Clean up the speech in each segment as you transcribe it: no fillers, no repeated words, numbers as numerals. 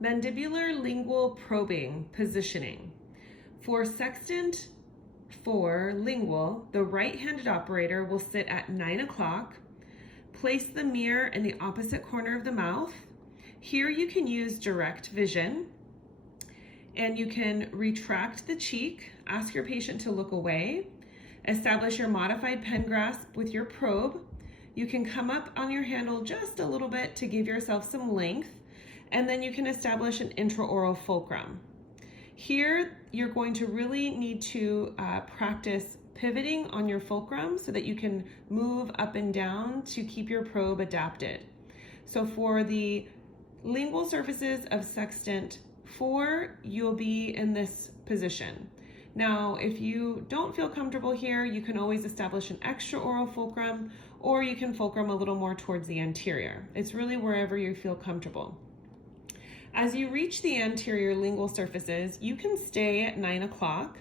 Mandibular lingual probing positioning. For sextant 4 lingual, the right-handed operator will sit at 9 o'clock, place the mirror in the opposite corner of the mouth. Here you can use direct vision, and you can retract the cheek, ask your patient to look away, establish your modified pen grasp with your probe. You can come up on your handle just a little bit to give yourself some length, and then you can establish an intraoral fulcrum. Here, you're going to really need to practice pivoting on your fulcrum so that you can move up and down to keep your probe adapted. So for the lingual surfaces of sextant 4, you'll be in this position. Now, if you don't feel comfortable here, you can always establish an extraoral fulcrum, or you can fulcrum a little more towards the anterior. It's really wherever you feel comfortable. As you reach the anterior lingual surfaces, you can stay at 9 o'clock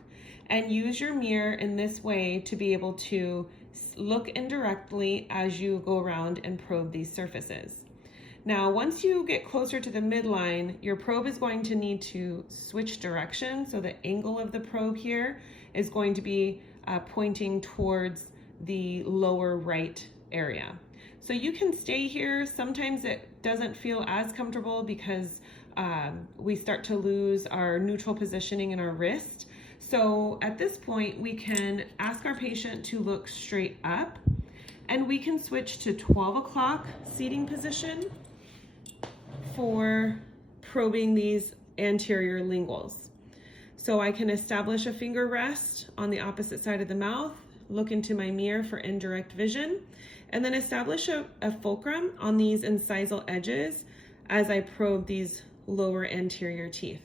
and use your mirror in this way to be able to look indirectly as you go around and probe these surfaces. Now, once you get closer to the midline, your probe is going to need to switch direction. So the angle of the probe here is going to be pointing towards the lower right area. So you can stay here. Sometimes it doesn't feel as comfortable because we start to lose our neutral positioning in our wrist. So at this point, we can ask our patient to look straight up, and we can switch to 12 o'clock seating position for probing these anterior linguals. So I can establish a finger rest on the opposite side of the mouth, look into my mirror for indirect vision, and then establish a fulcrum on these incisal edges as I probe these lower anterior teeth.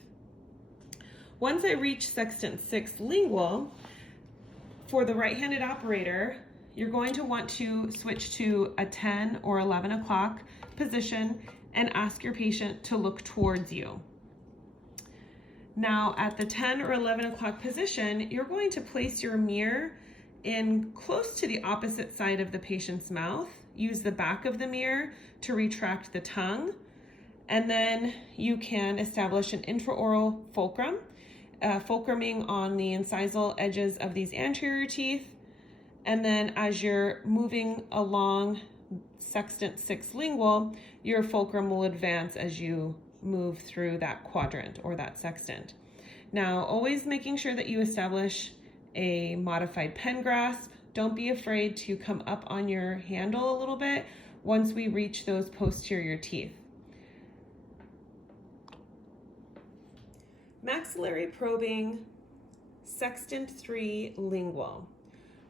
Once I reach sextant 6 lingual, for the right-handed operator, you're going to want to switch to a 10 or 11 o'clock position and ask your patient to look towards you. Now at the 10 or 11 o'clock position, you're going to place your mirror in close to the opposite side of the patient's mouth. Use the back of the mirror to retract the tongue, and then you can establish an intraoral fulcrum, fulcruming on the incisal edges of these anterior teeth. And then as you're moving along sextant 6 lingual, your fulcrum will advance as you move through that quadrant or that sextant. Now, always making sure that you establish a modified pen grasp. Don't be afraid to come up on your handle a little bit once we reach those posterior teeth. Maxillary probing, sextant 3 lingual.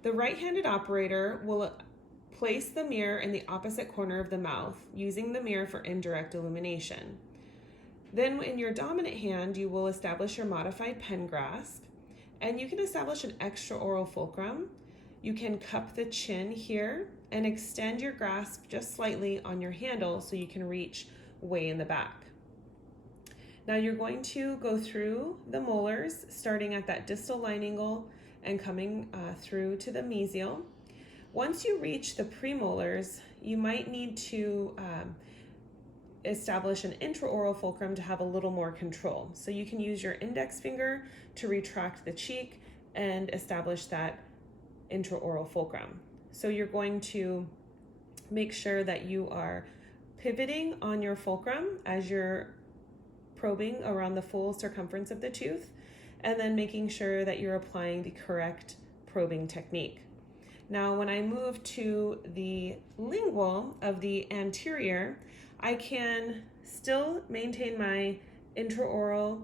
The right-handed operator will place the mirror in the opposite corner of the mouth, using the mirror for indirect illumination. Then in your dominant hand, you will establish your modified pen grasp, and you can establish an extraoral fulcrum. You can cup the chin here and extend your grasp just slightly on your handle so you can reach way in the back. Now you're going to go through the molars, starting at that distal line angle and coming through to the mesial. Once you reach the premolars, you might need to establish an intraoral fulcrum to have a little more control. So you can use your index finger to retract the cheek and establish that intraoral fulcrum. So you're going to make sure that you are pivoting on your fulcrum as you're probing around the full circumference of the tooth, and then making sure that you're applying the correct probing technique. Now, when I move to the lingual of the anterior, I can still maintain my intraoral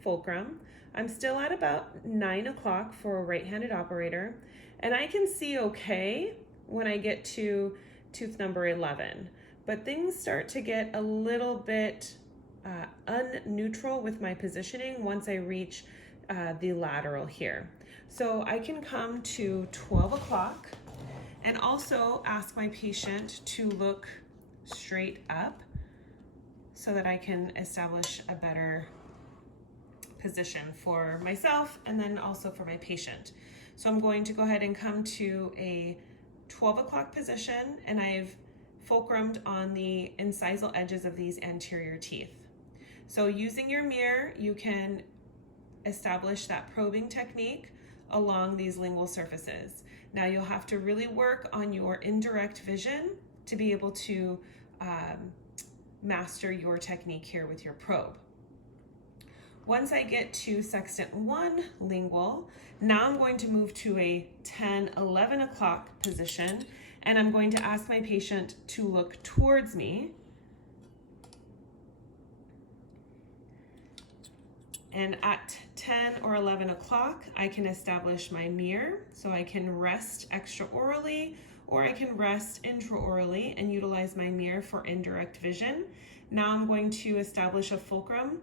fulcrum. I'm still at about 9 o'clock for a right-handed operator, and I can see okay when I get to tooth number 11. But things start to get a little bit unneutral with my positioning once I reach the lateral here. So I can come to 12 o'clock and also ask my patient to look straight up so that I can establish a better position for myself and then also for my patient. So I'm going to go ahead and come to a 12 o'clock position, and I've fulcrumed on the incisal edges of these anterior teeth. So using your mirror, you can establish that probing technique along these lingual surfaces. Now you'll have to really work on your indirect vision to be able to master your technique here with your probe. Once I get to sextant 1 lingual, now I'm going to move to a 10, 11 o'clock position, and I'm going to ask my patient to look towards me. And at 10 or 11 o'clock, I can establish my mirror, so I can rest extraorally or I can rest intraorally and utilize my mirror for indirect vision. Now I'm going to establish a fulcrum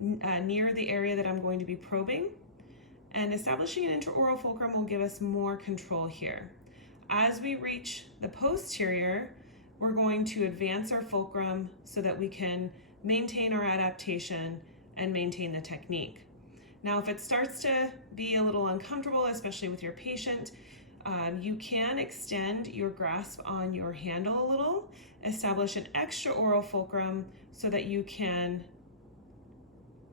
near the area that I'm going to be probing, and establishing an intraoral fulcrum will give us more control here. As we reach the posterior, we're going to advance our fulcrum so that we can maintain our adaptation and maintain the technique. Now, if it starts to be a little uncomfortable, especially with your patient, you can extend your grasp on your handle a little, establish an extraoral fulcrum so that you can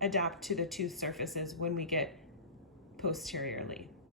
adapt to the tooth surfaces when we get posteriorly.